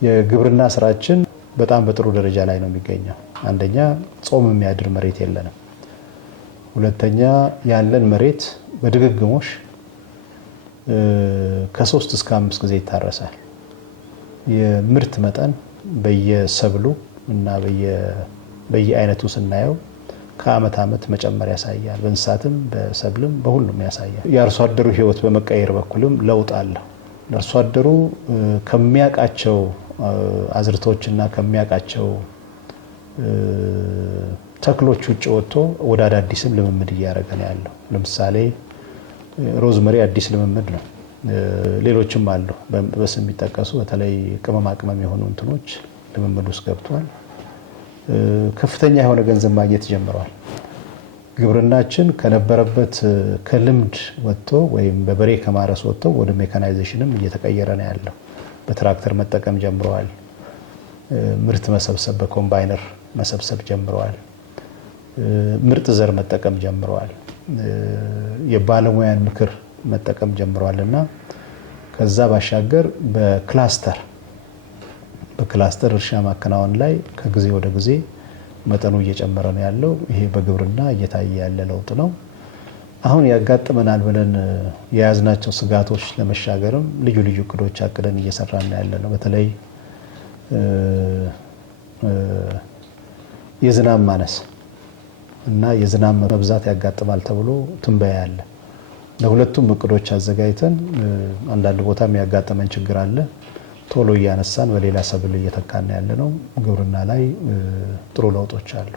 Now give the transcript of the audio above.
የግብርና ስራችን በጣም በጥሩ ደረጃ ላይ ነው የሚገኘው። አንደኛ ጾም የሚያድር መሬት የለንም። ሁለተኛ ያለን መሬት በድግግሞሽ ከ3 እስከ 5 ጊዜ ይታረሳል። የምርት መጠን በየሰብሉ እና በየአይነቱ ስናየው ከአመት አመት መጨመር ያሳያል። በእንስሳትም በሰብልም በሁሉም ያሳያል። የአርሶ አደሩ ህይወት በመቀየር በኩልም ለውጥ አለው። አርሶ አደሩ ከሚያውቃቸው አዝርቶችና ከሚያውቃቸው ተክሎች ውጭ ወጥቶ ወደ አዳዲስም ልምምድ እያደረገ ነው ያለው። ለምሳሌ ሮዝመሪ አዲስ ልምምድ ነው። ሌሎችም አሉ በስም የሚጠቀሱ በተለይ ቅመማ ቅመም የሆኑ እንትኖች ልምምድ ውስጥ ገብቷል። ከፍተኛ የሆነ ገንዘብ ማግኘት ጀምረዋል። ግብርናችን ከነበረበት ከልምድ ወጥቶ ወይም በበሬ ከማረስ ወጥቶ ወደ ሜካናይዜሽንም እየተቀየረ ነው ያለው። በትራክተር መጠቀም ጀምረዋል። ምርት መሰብሰብ በኮምባይነር መሰብሰብ ጀምረዋል። ምርጥ ዘር መጠቀም ጀምረዋል። የባለሙያን ምክር መጠቀም ጀምረዋል እና ከዛ ባሻገር በክላስተር እርሻ ማከናወን ላይ ከጊዜ ወደ ጊዜ መጠኑ እየጨመረ ነው ያለው። ይሄ በግብርና እየታየ ያለ ለውጥ ነው። አሁን ያጋጥመናል ብለን የያዝናቸው ስጋቶች ለመሻገርም ልዩ ልዩ እቅዶች አቅደን እየሰራን ያለ ነው። በተለይ የዝናብ ማነስ እና የዝናብ መብዛት ያጋጥማል ተብሎ ትንበያ አለ። ለሁለቱም እቅዶች አዘጋጅተን አንዳንድ ቦታ የሚያጋጥመን ችግር አለ። ቶሎ እያነሳን በሌላ ሰብል እየተካን ያለ ነው። ግብርና ላይ ጥሩ ለውጦች አሉ።